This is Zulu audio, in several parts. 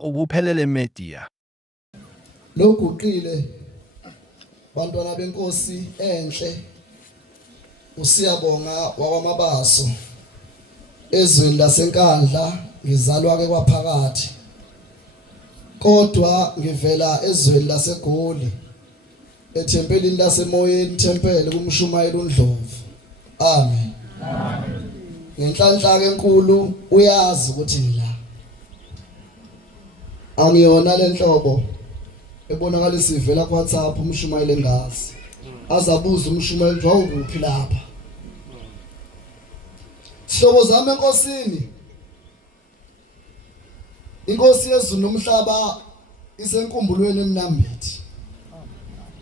ubuphelele media. Loguqile bantwana benkosi enhle usiyabonga wakwamabaso ezweni lasenkandla ngizalwa ke kwaphakathi kodwa ngivela ezweni laseGoli ethempelini lasemoyeni tempele kumshumayeli uNdlovu. Amen. Ngenhlanhla enkulu uyazi ukuthi ngila angiyona lenhlobo ebonakala isivela kuWhatsApp umshumayeli engazi azabuza umshumayeli wawuphi lapha. Hlobo zami enkosini, inkosi yezulu nomhlaba isenkumbulweni emnambithi.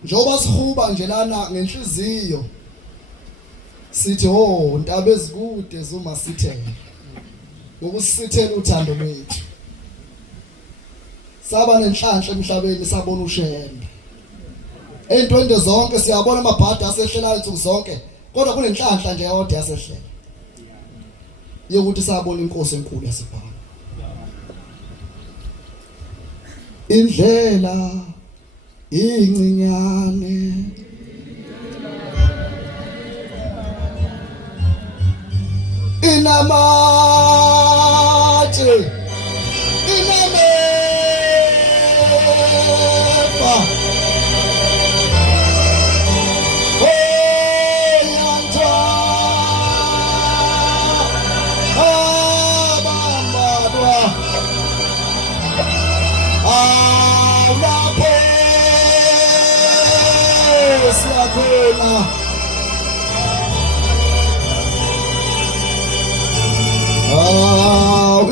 Njoba sihuba nje lana ngenhliziyo sithi ho ntaba ezikude zuma sithele ngokusithela uthando lwethu. Saba nenhlanhla emhlabeni sabona ushembe. Entwende zonke siyabona amabhada asehlelayo insuku zonke kodwa kunenhlanhla nje yodwa yasehlela. Yokuthi sabona inkosi enkulu yasibhaka. Indlela incinyane inamatshe inamefa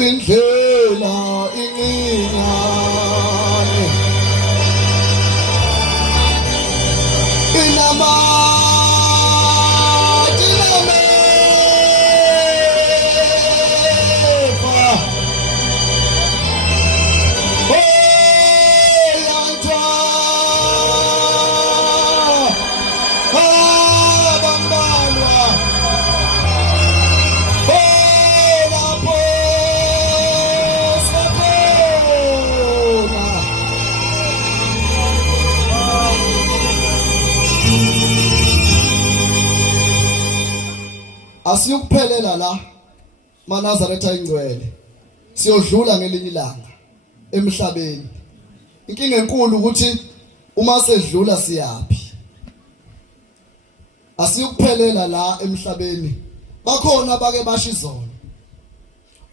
indlela incinyane inamatshe inamefa asiyukuphelela la maNazaretha ingcwele siyodlula ngelinye ilanga emhlabeni. Inkinga enkulu ukuthi uma sedlula siyapi. Asiyukuphelela la emhlabeni. Bakhona bake basho izolo.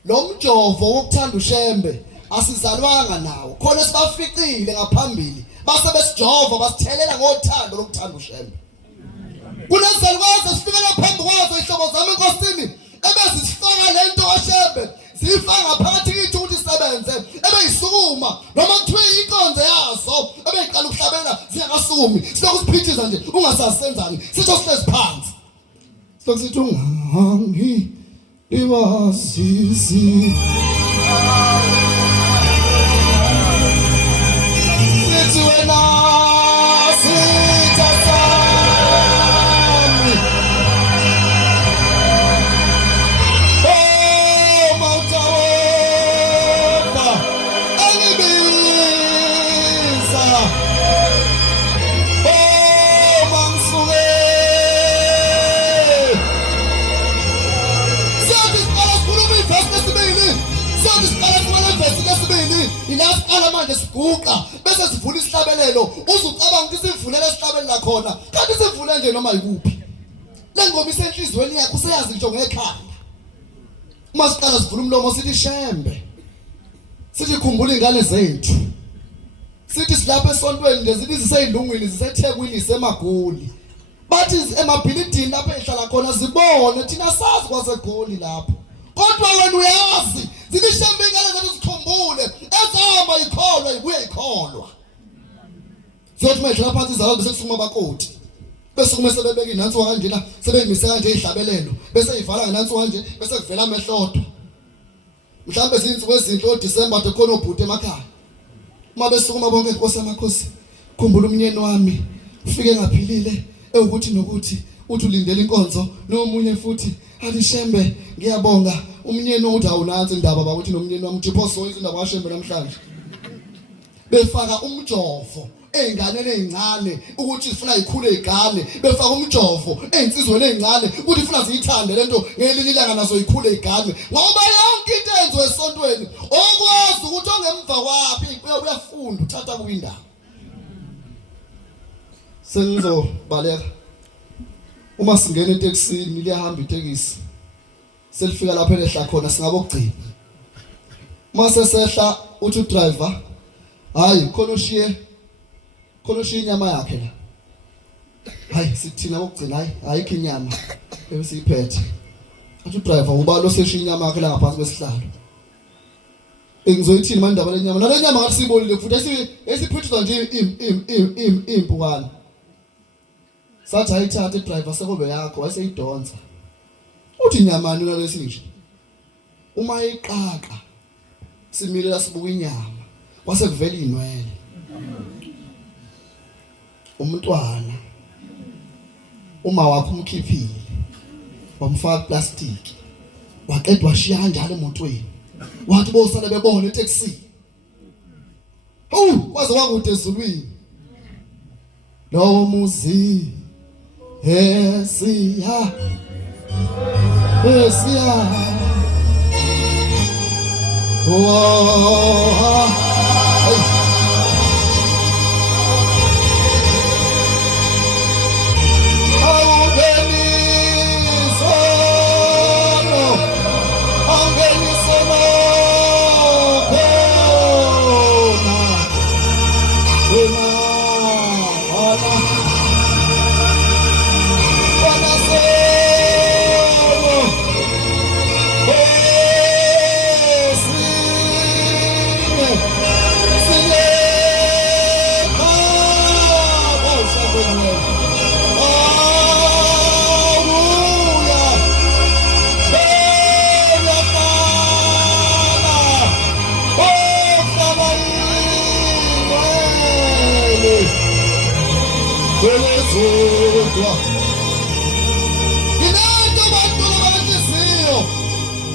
Lo mjovo wokuthanda ushembe asizalwanga nawo. Khona sibaficile ngaphambili. Base besijova basithelelela ngothando lokuthanda ushembe. Kunezalukazi sifikela phambi kwazo ihlobo zami enkosini ebezisifaka lento washembe zifaka phakathi kithi ukuthi isebenze ebeyisukuma noma kuthiwe inkonzo yazo ebeyiqala ukuhlabela zingakasukumi silokusiphithiza nje ungasasenzani sitho sihlezi phansi sokusithi ungangi ibasisi sithi wena ilasiqala manje siguqa bese sivula isihlabelelo uzucabanga ukuthi sivulela isihlabelelo khona kanti sivule nje noma yikuphi lengoma isenhlizweni yakho useyazi nje ngekhaya. Uma siqala sivula umlomo sithi shembe sithi khumbula ingane zethu sithi silapha esontweni nje zithi ziseyindungwini ziseThekwini isemaGoli bathi emabhilidini lapha ehlala khona zibone thina sazi kwaseGoli lapho kodwa wena uyazi zithi shembe ingane zethu sikhumbule ezama ikholwa ibuye ikholwa sothi manje lapha izalo bese kusukuma abakoti bese kume sebebeka inansi kanjena sebeyimise kanje ihlabelelo bese ivala nganansi kanje bese kuvela amehlodo mhlambe izinsuku ezinhle December khona obhuti emakhaya uma besukuma bonke inkosi yamakhosi khumbula umnyeni wami ufike ngaphilile ukuthi nokuthi uthi ulindele inkonzo nomunye futhi athi shembe ngiyabonga umnyeni uthi awunansi indaba bakuthi nomnyeni wami uthi phoso izindaba kaShembe namhlanje befaka umjovo einganeni ezincane ukuthi sifuna ikhule igane, befaka umjovo einsizweni ezincane ukuthi ufuna ziyithande lento ngelinye ilanga nazo ikhule igane, ngoba yonke into enziwe esontweni okwazi ukuthi ongemva kwaphi uyafunda uthatha kuwindawo. Sengizobaleka uma singena eTexini liyahamba itekisi selifika lapha elehla khona singabokugcina mase sehla uthi udriver hayi khona ushiye inyama yakhe la, hayi sithina bokugcina hayi inyama ebesiyiphethe athi udriver ubalo seshiya inyama yakhe la ngaphansi kwesihlalo engizoyithini manje indaba lenyama nale nyama ngathi sibolile futhi esiphithwa nje impukane sathi ayithathe driver sekobe yakho wayeseyidonsa uthi inyamani nalesinje uma eqaqa simile la sibuka inyama kwase kuvela inwele umntwana uma wakho umkhiphile wamfaka plastic waqedwa washiya kanjalo emotweni wathi bosala bebona eTexini kwaze kwakude ezulwini lo muzi esiya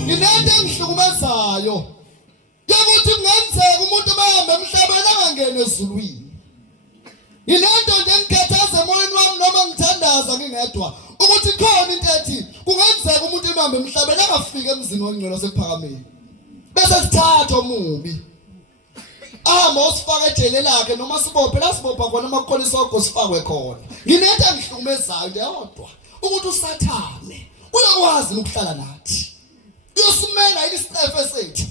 Nginento engihlukumezayo yokuthi kungenzeka umuntu mahambe emhlabeni angangene ezulwini. Nginento nje engikhathaza emoyeni wami noma ngithandaza ngingedwa ukuthi khona into ethi kungenzeka umuntu mahambe emhlabeni angafika emzini wongcwele sephakameni. Bese sithatha omubi. Mosifaka ejele lakhe noma sibophe la sibopha khona amakholisi wakho sifakwe khona. Nginento engihlukumezayo ndiyodwa ukuthi usathane uyakwazi ukuhlala nathi. Uyosimela isicefe sethu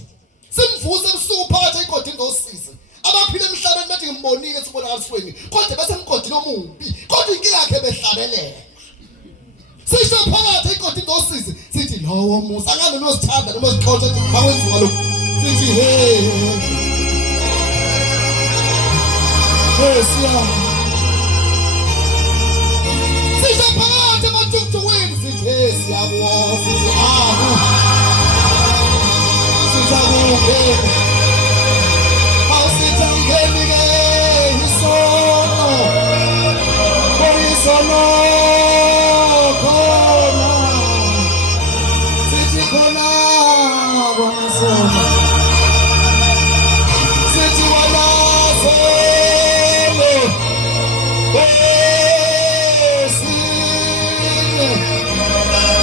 simvuse ebusuku phakathi egodini ngosize abaphila emhlabeni bathi ngimbonile sibona ngasweni kodwa bese emgodini omubi kodwa inkinga yakhe behlabelela sisho phakathi egodini ngosize sithi lowo musa angane nosithanda noma sixoxe bakwenziwa lokho sithi hey siya sisho phakathi emathukuthukwini sithi hey siyabonga sithi Sabuke, ausitangeni ke hisono, hisono kona, siti kona wanasona, siti wanasona,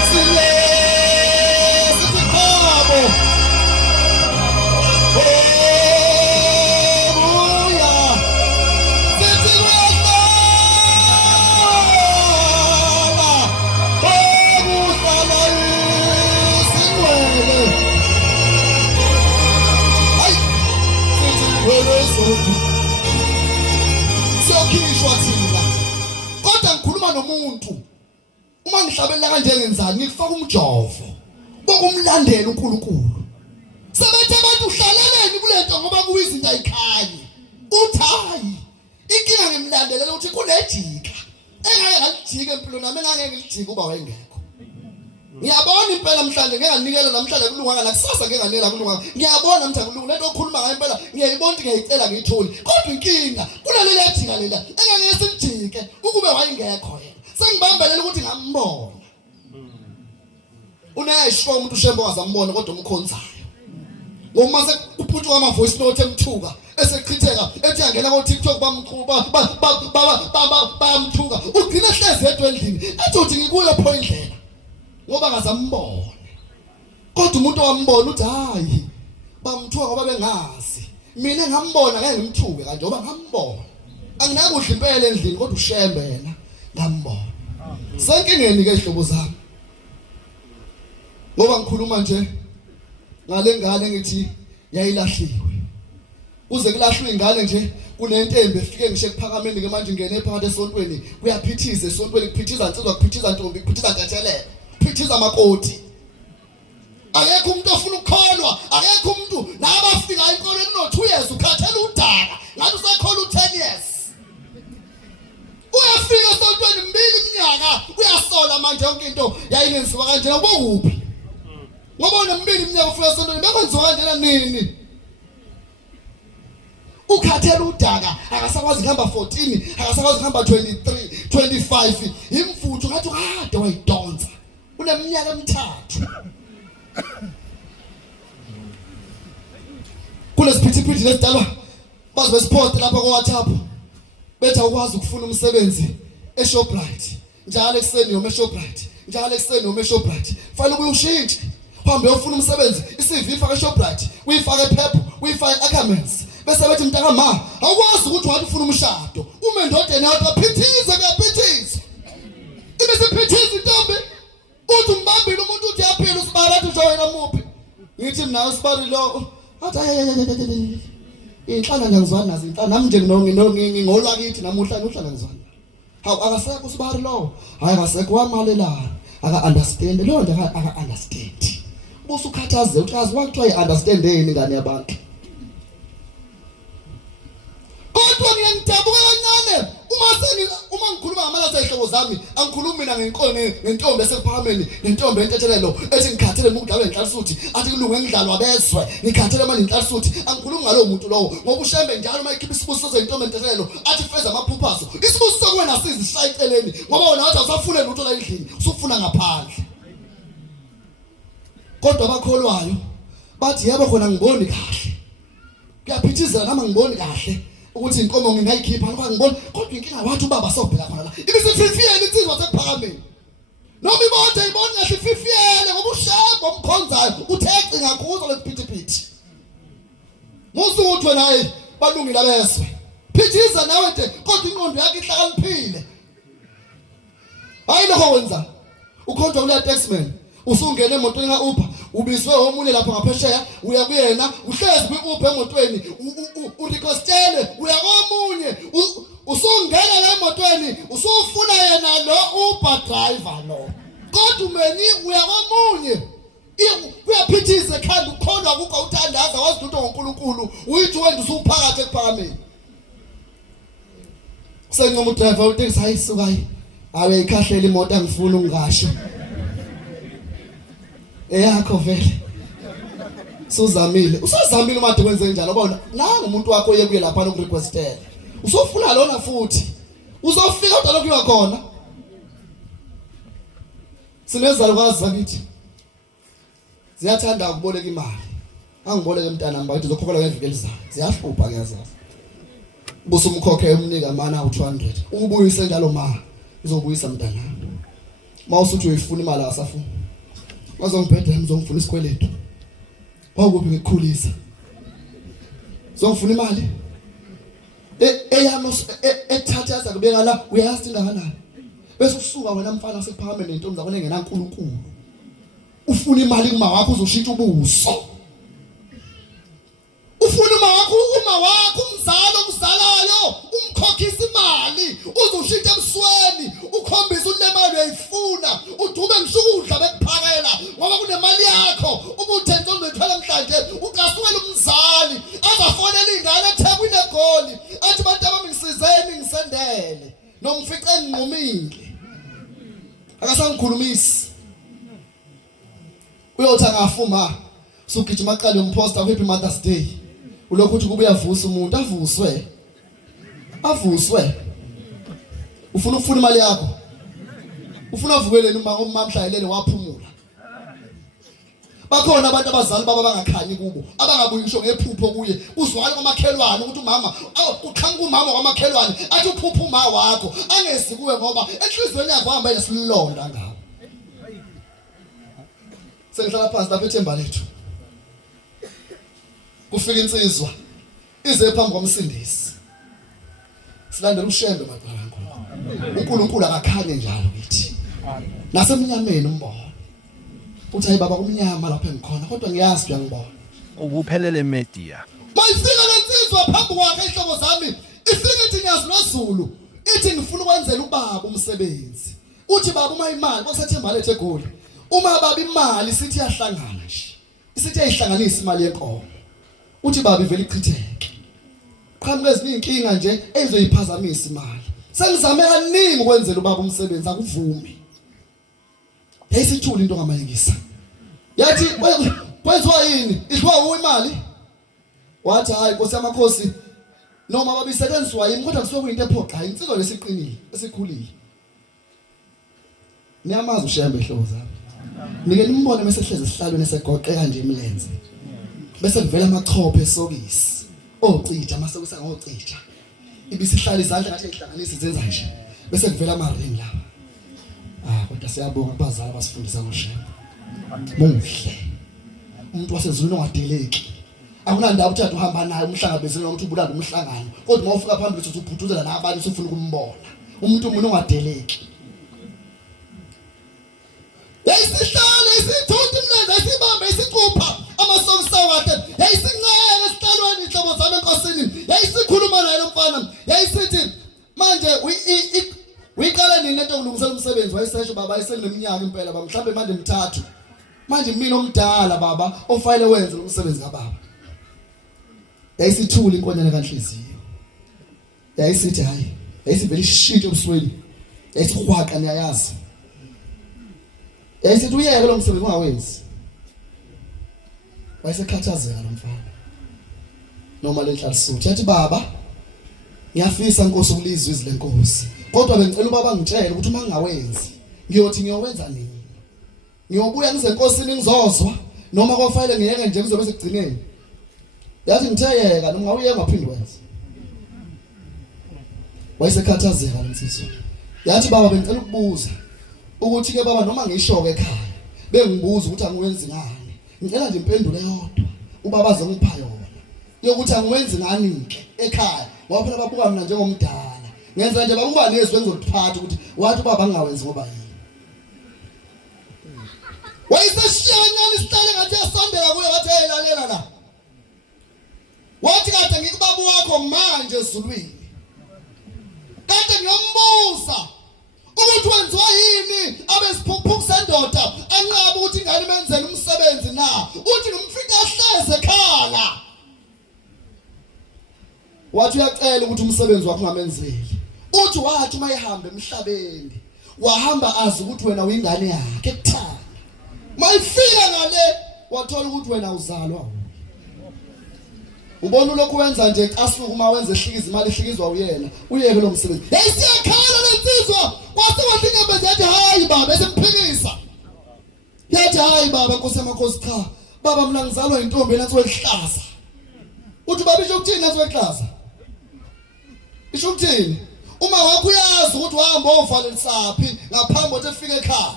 sile, siti kabo. Sokhishwa thina kodwa ngikhuluma nomuntu uma ngihlabelela kanje ngenzani ngifaka umjovo bokumlandela uNkulunkulu sebethe abantu uhlaleleni kulento ngoba kuyizinto ayikhanye uthayi inkinga ngimlandelela ukuthi kunejika engeke ngalijika empilweni nami engeke ngilijika uba wayengekho ngiyabona impela mhlanje ngeke nganikela namhlanje kulunganga nakusasa ngeke nganela kulunganga ngiyabona mtha kulunga lento okhuluma ngayo impela ngiyayibona ukuthi ngiyayicela ngiyitholi kodwa inkinga kunaleli ejika lela engeke simjike ukube wayengekho yena sengibambelela ukuthi ngambona unayisho umuntu ushembo wazambona kodwa umkhonzayo ngoma sekuphuthwa ama voice note emthuka eseqhitheka ethi bethi angena ko TikTok bamqhuba bamthuka ugcina hlezi edwendlini ethi uthi ngikuyo pho indlela ngoba ngazambona kodwa umuntu owambona uthi hayi bamthuka ngoba bengazi mina ngambona ngeke ngimthuke kanje ngoba ngambona anginakuhle impela endlini kodwa ushembe yena ngambona senkingeni ke ihlobo zami ngoba ngikhuluma nje ngale ngane ngithi yayilahliwe uze kulahlwe ingane nje kunentembe efike ngishe kuphakameni ke manje ngene phakathi esontweni kuyaphithiza esontweni kuphithiza insizwa kuphithiza ntombi kuphithiza ntethelele kuphithiza makoti akekho umuntu ofuna ukukholwa akekho umuntu nabafika enkolweni no 2 years ukhathela udaka ngathi usekhola u10 years uyafika esontweni 2 iminyaka uyasola manje yonke into yayingenziwa kanjena ubokuphi ngobona 2 iminyaka ufika esontweni bekwenziwa kanjena nini ukhathela udaka akasakwazi kuhamba 14 akasakwazi kuhamba 23 25 imfutho ngathi kade wayidonsa uneminyaka emithathu kulesiphithiphithi lesidalwa baze besiposte lapha ku WhatsApp bethi ukwazi ukufuna umsebenzi eShoprite njalo ekseni yoma eShoprite njalo ekseni yoma eShoprite fanele uyushintshe uhambe uyofuna umsebenzi iCV ifaka eShoprite uyifaka ePep uyifaka eAckermans bese bethi mntaka ma awukwazi ukuthi wathi ufuna umshado uma endodeni yakho aphithize kuyaphithiza ibese phithiza intombi uthi umbambile umuntu uthi yaphila usibala athi ujoyina muphi ngithi mina usibali lo athi inhlanga ngiyazwana nazo inhlanga nami nje ngingolwa kithi namuhla uhlala ngizwana hawu akasekho usibali lo hayi akasekho wamalelana aka understand lo nje aka understand busukhathaze ucazi wakuthiwa I understand ingane yabantu kodwa ngiyangitabuka kancane uma ngikhuluma ngamalasa ehlobo zami angikhulumi mina ngentombi esephakameni nentombi entethelelo ethi ngikhathele ngudlalwe enhlansuthi athi kulunge ngidlalwa bezwe ngikhathele manje inhlansuthi angikhulumi ngalowo muntu lowo ngoba ushembe njalo uma ikhipha isibusiso zentombi entethelelo athi feza amaphuphaso isibusiso kuwena sizishaya eceleni ngoba wena wathi awusafune lutho la endlini usufuna ngaphandle kodwa abakholwayo bathi yebo khona ngiboni kahle kuyaphithizela nami ngiboni kahle ukuthi inkomo ngingayikhipha ngoba ngibona kodwa inkinga wathi ubaba sobheka khona la ibisififiyela insizwa sekuphakameni noma ibothe ibona kahle ififiyele ngoba ushamba omkhonzayo uthexe ngakuzo lesiphithiphithi musuthi wena hayi balungile abeswe phithiza nawe nje kodwa ingqondo yakhe ihlakaniphile hayi lokho wenza ukhonza uya taxman usungena emotweni kaUber ubiswe omunye lapha ngaphesheya uya kuyena uhlezi kwiUber emotweni urequestele uya komunye usungena la emotweni usufuna yena lo Uber driver lo kodwa umenyi uya komunye uyaphithiza ekhanda ukholwa ukho uthandaza wazi ukuthi ngoNkulunkulu uyithi wena usuphakathi ekuphakameni kusencoma udriver uthi sayisuka awe ikhahlela imoto angifuni ungasho eyakho vele usuzamile umade kwenze njalo ubona nanga umuntu wakho oyekuye lapha nokurequestela usofuna lona futhi uzofika kodwa lokuyiwa khona sinezalukazi zakithi ziyathanda ukuboleka imali angiboleke mntana mbayithi uzokhokhela ngeviki elizayo ziyahlupha ngiyazazi busumkhokhe umnika mana u200 ubuyise njalo ma uzobuyisa mntana mawusuthi uyifuna imali akasafuna bazongiphetha ngizongifuna isikweletu bawukuphi ngikukhulisa zongifuna imali eyami ethatha yaza kubeka la uyazi ingakanani bese usuka wena mfana sekuphakame nentombi zakho engena uNkulunkulu ufuna imali kuma wakho uzoshintsha ubuso ufuna uma wakho umzalo okuzalayo umkhokhisa imali uzoshintsha emsweni ukhombisa unemali uyayifuna udume ngisukudla bekuphakela ngoba kunemali yakho ubuthe ntombi phela mhlanje ukasuwela umzali azafonela ingane eThekwini eGoli athi bantu abamisizeni ngisendele nomfice enqumile akasangikhulumisi uyothi angafuma sugijima aqale umposta happy Mother's Day ulokhu uthi kubuya vusa umuntu avuswe ufuna imali yakho ufuna uvukeleni uma mhlayelele waphumula bakhona abantu abazali baba bangakhanyi kubo abangabuyi ngisho ngephupho kuye uzwala kwamakhelwane ukuthi umama uqhamuka umama kwamakhelwane athi uphupha uma wakho angezi kuwe ngoba enhlizweni yakho hamba nesilonda ngawo sengihlala phansi lapha ethemba lethu kufika insizwa ize phambi komsindisi silandela ushembe maqala uNkulunkulu akakhanye njalo kithi nasemnyameni umbono uthi hayi baba kumnyama lapha engikhona kodwa ngiyazi uyangibona ubuphelele media mayifika lensizwa phambi kwakhe ihlobo zami ifika ithi ngiyazi noZulu ithi ngifuna ukwenzela ubaba umsebenzi uthi baba uma imali kwasethemba lethe eGoli uma baba imali sithi yahlangana nje isithi ayihlanganisa imali yenkomo uthi baba ivela ichitheke qhamuke ezininkinga nje ezizoyiphazamisa imali sengizame kaningi ukwenzela ubaba umsebenzi akuvumi yayisithula into kamayingisa yathi kwenziwa yini idliwa imali wathi hayi Nkosi yamakhosi noma babisetshenziswa yini kodwa kusuke kuyinto ephoqa insizwa lesiqinile esikhulile niyamazi ushembe ihlobo zami nike nimbone bese hleze sihlalweni segoqeka nje imilenze bese kuvela amachophe esokisi ocitsha masokisi angocitsha ibisihlala izandla ngathi ihlanganisa izenza nje bese kuvela amaring lapha kodwa siyabonga kubazali abasifundisa ngoshembe muhle umuntu wasezulu ongadeleki akunandawo ukuthi uhamba naye umhlangabezelo ukuthi ubulala umhlangano kodwa mawufika phambili uthi ubhuduzela nabanye usufuna ukumbona umuntu ongadeleki yayisihlala isithunta imlenze isibambe isicupha amasokisi awade yayisincane esihlalweni ihlobo zami enkosini yayisikhuluma naye lo mfana yayisithi manje uyiqala nini lento kulungisela umsebenzi wayesesho baba ayiseneminyaka impela baba mhlambe manje mithathu manje mina omdala baba ofayile wenze lo msebenzi kababa yayisithula inkonyane kanhliziyo yayisithi hayi yayisivela ishito ebusweni yayisikhwaqa niyayazi yayisithi uyeke lo msebenzi ungawenzi wayesekhathazeka lo mfana noma lenhlanhlisuthi yathi baba ngiyafisa Nkosi ukulizwa izwi lenkosi kodwa bengicela ubaba ngitshele ukuthi uma ngingawenzi ngiyothi ngiyowenza nini ngiyobuya ngizenkosini ngizozwa noma kwafanele ngiyeke nje kuzobe sekugcineni yathi ngitheyeka noma ngawuyeka ngaphindi wenza wayesekhathazeka lensizwa yathi baba bengicela ukubuza ukuthi ke baba noma ngishoke ekhaya bengibuza ukuthi angiwenzi ngani ngicela nje impendulo eyodwa ubaba azongipha yona yokuthi angiwenzi ngani ke ekhaya ngoba phela babuka mina njengomdala ngenza nje bakuba nezwi engizoliphatha ukuthi wathi ubaba ngingawenzi ngoba yini wayeseshiya kancane isihlale ngathi yasondela kuye wathi lalela la wathi kade ngikubaba wakho manje ezulwini kade ngiyombuza ukuthi wenziwa yini abesiphuphuku sendoda anqaba ukuthi ingane menzele umsebenzi na uthi ngimfika hleze ekhala wathi uyacela ukuthi umsebenzi wakho ungamenzeli uthi wathi uma ehamba emhlabeni wahamba azi ukuthi wena uyingane yakhe ekuthanda mayifika ngale wathola ukuthi wena uzalwa ubona lokho wenza nje asuka uma wenza ehlikiza imali ehlikizwa uyena uyeke lo msebenzi yayisiyakhala lensizwa kwase wathi inyembezi yathi hayi baba esemphikisa yathi hayi baba Nkosi yamakhosi cha baba mina ngizalwa intombi nathi wehlaza uthi baba isho ukuthini nathi wehlaza isho ukuthini uma wakho uyazi ukuthi wahamba ovalensaphi ngaphambi kokuthi efike ekhaya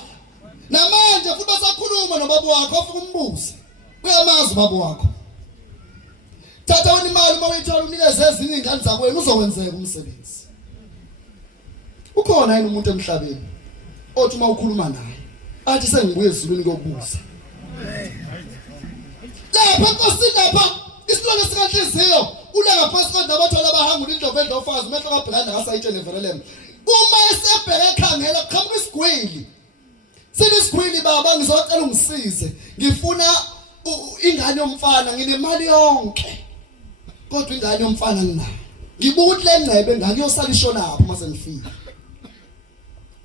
namanje futhi basakhuluma nobaba wakho ofika umbuze uyamazi ubaba wakho thatha wena imali uma uyithola unikeze ezinye izingane zakwenu uzokwenzeka umsebenzi ukhona yini umuntu emhlabeni othi uma ukhuluma naye athi sengibuye ezulwini kokubuza lapha Nkosi lapha isilwane sikanhliziyo ula ngaphansi kodwa abathola bahangula indlovu endlofazi mehlo kaBlanda kasayitshele Verelem uma esebheke ekhangela qhamuka isigwili sinesigwili baba ngizocela ungisize ngifuna ingane yomfana nginemali yonke kodwa ingane yomfana nginayo ngibuka ukuthi le ngcebe ngakuyosala ishona lapho mase ngifika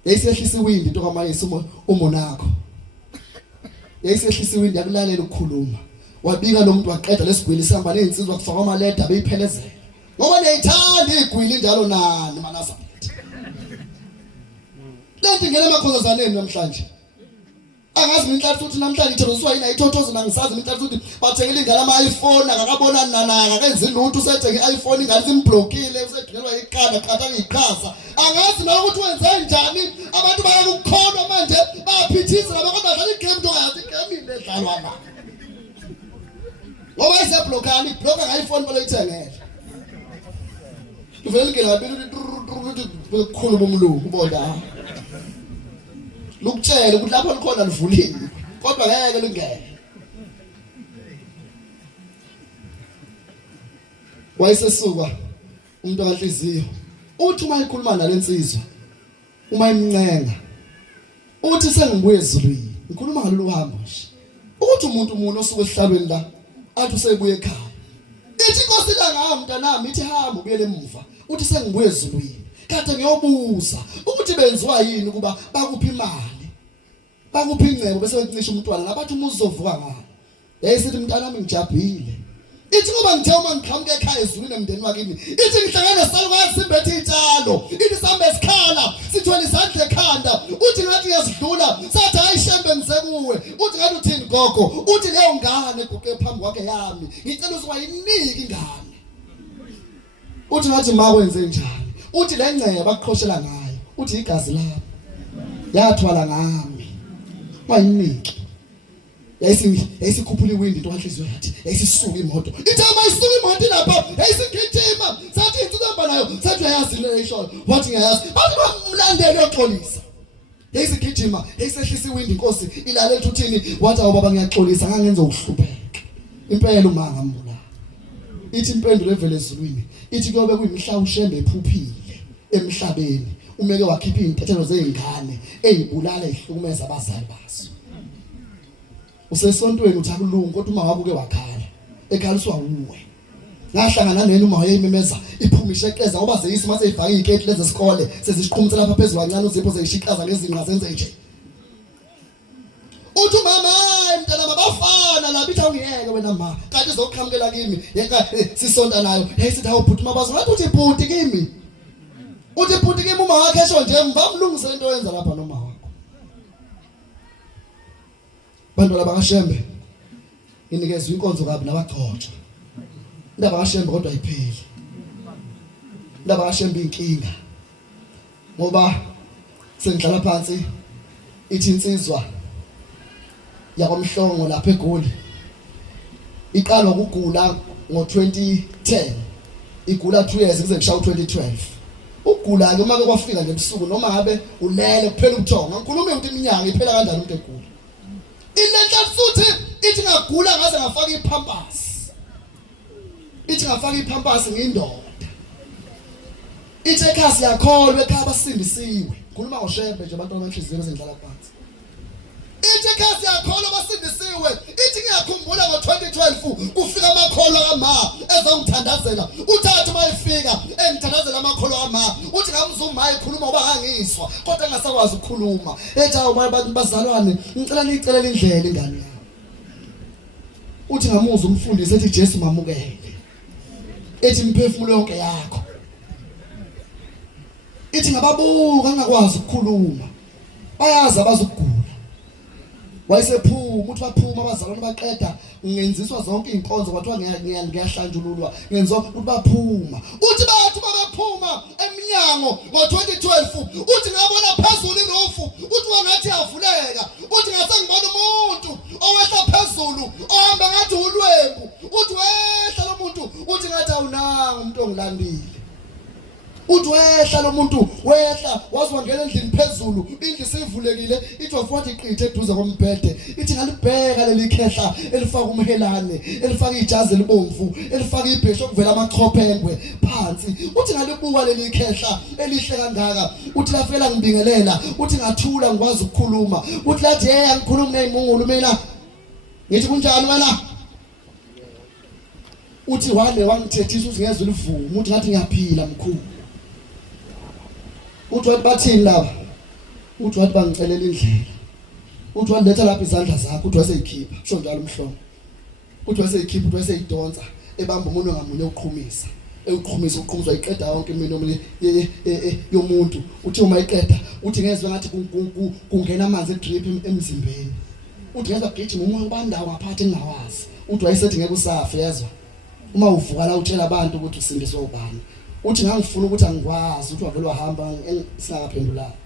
yayisehlisa iwindi into kaMayisi umonakho yayisehlisa iwindi yakulalela ukukhuluma wabika lo muntu waqeda lesigwili sihamba nezinsizwa kufaka amaleda beyiphelezela ngoba neyithanda igwili njalo nani manazaretha lento ngene emakhosazaneni namhlanje angazi mina inhlanhla ukuthi namhlanje ithokozwa yini ayithothoze nangisazi mina inhlanhla ukuthi bathengele ingane ama-iPhone akakabonani nanaka akenzi lutho usethenge i-iPhone ingane simblokile usedingelwa ikhanda qhatha ngiqhaza angazi na ukuthi wenze njani abantu bayakukholwa manje bayaphithisa laba kodwa badlala igame nto ngayazi igame into edlalwa na ngoba iseblokhani ibhlokha nge-iPhone baloyithengele uvele ngena ngabili ukukhuluma umlungu ubona lokutshela ukuthi lapho likhona livulile kodwa ngeke lingene wayesesuka umuntu kanhliziyo uthi uma ikhuluma nalensizwa uma imncenga uthi sengibuye ezulwini ngikhuluma ngalolu hambo nje ukuthi umuntu osuke esihlabeni la athi usebuye ekhaya ithi inkosi la ngayo mntanami ithi hamba ubuyele emuva uthi sengibuye ezulwini kade ngiyobuza ukuthi benziwa yini ukuba bakuphi imali bakuphi ingcebo bese bencinisha umntwana nabathi umuzi uzovuka ngalo yayisithi mntanami ngijabhile ithi ngoba ngithe uma ngiqhamuka ekhaya ezulwini emndeni wakini ithi ngihlangane nesalukazi simbethe itshalo ithi sambe esikhala sithwele isandla ekhanda uthi ngathi yasidlula sathi hayi shembe ngisekuwe uthi ngathi uthini gogo uthi leyo ngane eguqe phambi kwakhe yami ngicela uzwayinike ingane uthi ngathi ma wenze njani uthi le ngceba bakuqhoshela ngayo uthi igazi lapho yathwala ngami wayinike yayisikhuphula iwindi into kanhliziyo yathi yayisisuka imoto ithama isuka imoto lapha yayisigijima sathi insizamba nayo sathi uyayazi le isho wathi ngiyayazi bathi bamlandele yoxolisa yayisigijima yayisehlisa iwindi inkosi ilalela uthini wathi awubaba ngiyaxolisa ngangenza ukuhlupheka impela uma ngambula ithi impendulo evele ezulwini ithi kuyobe kuyimhla ushembe ephuphile emhlabeni umeke wakhipha intathelo zeingane ezibulala ihlukumeza abazali baso usesontweni uthi akulungu kodwa uma wabuke wakhala ekhaliswa uwe ngahlangana nena uma wayememeza iphumisha eqeza ngoba zeyisi mase ifaka iketi lezi sikole seziqhumuthe lapha phezulu kancane uzipho zeyishiqaza ngezinqa zenze nje uthi mama mntana mabafana labithi awungiyeke wena ma kanti zokuqhamukela kimi yeka sisonta nayo yayisithi awubhuti mabazo ngathi uthi bhuti kimi uthi bhuti kimi uma wakhe esho nje mva mlungisele into yenza lapha noma wakho bantwana bakaShembe inikezwe inkonzo kabi nabagxotshwa indaba kaShembe kodwa ayipheli indaba kaShembe inkinga ngoba sengidlala phansi ithi insizwa yakwamhlongo lapha eGoli iqalwa ukugula ngo2010 igula 2 years kuze kushawa 2012 ukugula ke make kwafika ngebusuku noma ngabe ulele kuphela ubuthongo ngikhuluma ukuthi iminyaka iphela kanjani umuntu egula ilenhla futhi ithi ngagula ngaze ngafaka ipampers ithi ngafaka ipampers ngiyindoda ithi ekhasi yakholwe ekhaya basindisiwe ngikhuluma ngoShembe nje abantu abanhliziyo besendlala phansi ithi ekhasi yakholwe basindisiwe ithi ngiyakhumbula ngo2012 kufika amakholwa kama ezongithandazela uthatha mayifika engithandazela amakholwa kama uthi ngamzuma ekhuluma ngoba ngangizwa kodwa ngasakwazi ukukhuluma ethi abantu bazalwane ngicela niyicelela indlela ingane yami uthi ngamuzwa umfundisi ethi Jesu mamukele ethi imphefumulo yonke yakho ithi ngababuka ngakwazi ukukhuluma bayazi abazukugula wayesephuma uthi baphuma abazalwane baqeda ngenziswa zonke inkonzo kwathiwa ngiyahlanjululwa ngenziwa ukuthi baphuma uthi bathi babephuma eminyango ngo2012 uthi ngabona phezulu irofu uthi wangathi yavuleka uthi ngase ngibona umuntu owehla phezulu ohamba ngathi ulwembu uthi wehla lo muntu uthi ngathi awunanga umuntu ongilandile uthi wehla lo muntu wehla wazwangena endlini phezulu indlu sivulekile ithi wafuthi iqithe eduze kombhede ithi ngalibheka leli khehla elifaka umhelane elifaka ijazi elibomvu elifaka ibhesho kuvela amachopengwe phansi uthi ngalibuka leli khehla elihle kangaka uthi lafela ngibingelela uthi ngathula ngikwazi ukukhuluma uthi lathi hey angikhulumi nezimungulu mina ngithi kunjani wena uthi wale wangithethisa uthi ngezwe livumo uthi ngathi ngiyaphila mkhulu uthi wathi bathini laba uthi wathi bangicelela indlela uthi waletha lapha izandla zakho uthi waseyikhipha sho njalo umhlongo uthi waseyikhipha uthi waseyidonsa ebamba umuntu ngamunye uqhumisa uqhumizwa iqeda yonke imino yomuntu uthi uma iqeda uthi ngezwe ngathi kungena amanzi edrip emzimbeni uthi ngezwe gijima umoya ubandawo ngaphathi engawazi uthi wayesethi ngeke usafe yezwa uma uvuka la utshela abantu ukuthi usindiswe ubani uthi ngangifuna ukuthi angikwazi uthi wavele wahamba singakaphendulanga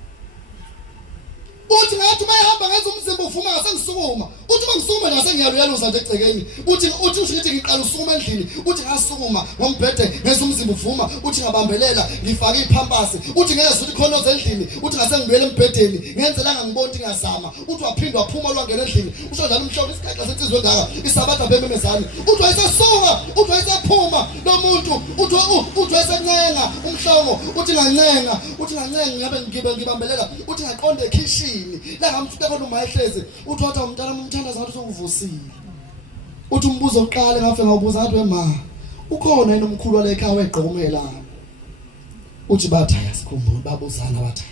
uthi ngathi mayihamba ngenza umzimba uvuma ngasengisukuma uthi mangisukuma nase ngiyaluyaluza nje egcekeni uthi ushithi ngiqala usukuma endlini uthi ngasukuma ngombhede ngenza umzimba uvuma uthi ngabambelela ngifaka ipampasi uthi ngeze uthi khonoze endlini uthi ngase ngibuyele embhedeni ngenzela ngangibona ukuthi ngiyazama uthi waphindwa waphuma lwangena endlini usho njalo umhlobo isikhathi sensizwe ngaka isabatha bememezani uthi wayesesuka uthi wayesephuma lo muntu uthi wayesencenga umhlobo uthi ngancenga ngabe ngibambelela uthi ngaqonda ekhishi la ngamfuta khona umayehleze uthi wathi umntana umthandaza ngathi sokuvusile uthi umbuzo oqala ngafe ngawubuza ngathi wema ukhona yena umkhulu wale ekhaya weqokumela uthi bathi ayasikhumbula babuzana bathi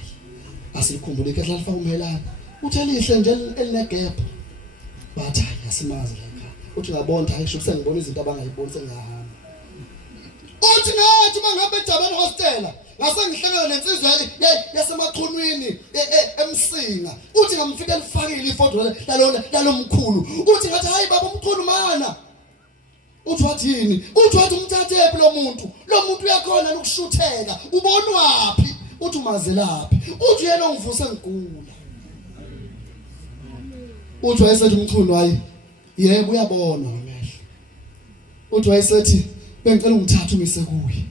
asikhumbule ikhehla lifa umelana uthi elihle nje elinegebhe bathi asimazi la ekhaya uthi ngabona hayi sho sengibona izinto abangayiboni sengahamba uthi ngathi mangabe ejabeni hostela ngase ngihlangana nensizwe yasemachunwini emsinga uthi ngamfika elifakile ifoto lalomkhulu uthi ngathi hayi baba umkhulu mana uthi wathi yini uthi wathi umthathephi lo muntu uyakhona nokushutheka ubonwapi uthi umazelaphi uthi yena ongivuse ngigula uthi wayesethi umkhulu hayi yebo uyabona ngamehlo uthi wayesethi bengicela ungithathe umise kuye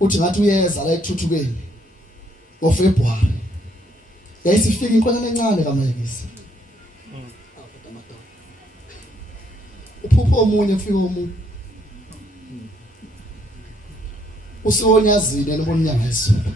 uthi ngathi uyeza la ekuthuthukeni ngoFebruary yayisifika inkonyane encane kaMayekisi uphupho omunye ufika omunye usiwonyazile nobona inyanga yesizulu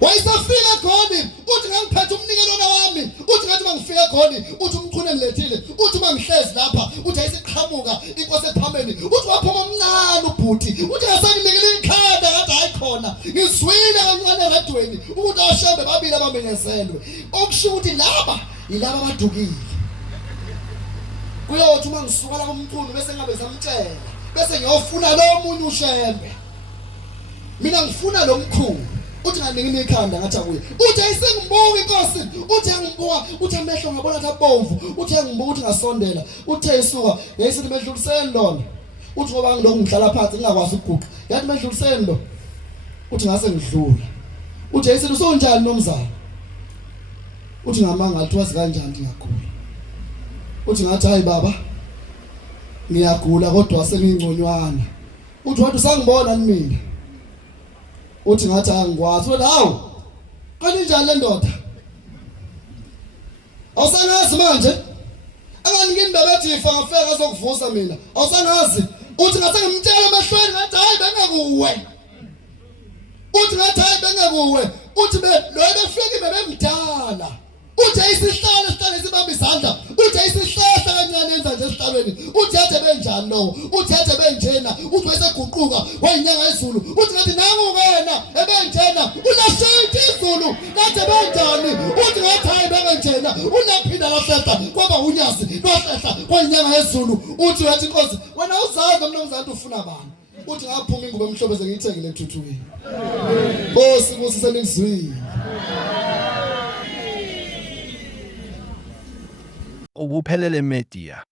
wayisafika khona uthi ngangiphethe umnikelona wami uthi ngathi mangifika khona uthi umchune ngilethile uthi mangihlezi lapha uthi ayisiqhamuka inkosi ephambeni uthi waphuma omncane ubhuti uthi ngasanginikele ikhanda ngathi hayi khona ngizwile kancane eradweni ukuthi ashembe babili abamenyezelwe okusho ukuthi yilaba abadukile kuyothi uma ngisuka la kumkhulu bese ngabe samtshela bese ngiyofuna lo munye ushembe mina ngifuna lo mkhulu uthi nganikini ikhanda ngathi akuye uthi ayisengimbuka inkosi uthi angibuka uthi amehlo ngabona athi abomvu uthi angibuka uthi ngasondela uthi esuka yayisithi medluliseni lona uthi ngoba ngiloko ngihlala phansi ngingakwazi ukuguqa yathi medluliseni lo uthi ngase ngidlula uthi yayisithi usonjani nomzana uthi ngamanga athi wazi kanjani ngiyagula uthi ngathi hayi baba ngiyagula kodwa sengingconywana uthi wathi usangibona mina uthi ngathi angikwazi uthi hawu kanjani le ndoda awusangazi manje anganiki imbebethi ifangafeka azokuvusa mina awusangazi uthi ngathi ngimtshela emehlweni ngathi hayi bengekuwe uthi ngathi hayi bengekuwe uthi lo befika bebemdala uthi ayisihlalo sibamba izandla uthi ayisihlahla kancane enza nje esihlalweni uthi yathe benjani lo uthi yathe benjena uthi wayeseguquka wayinyanga izulu uthi ngathi nangu wena ebenjena ulashithi izulu ngathi benjani uthi ngathi hayi benjena ulaphinda lahlehla kwaba unyazi lwahlehla kwayinyanga izulu uthi wathi inkosi wena uzazi mnumzana ufuna bani uthi ngaphuma ingubo emhlobeze ngiyithengile ekuthuthukeni Nkosi kusisengizwile Ubuphelele Media.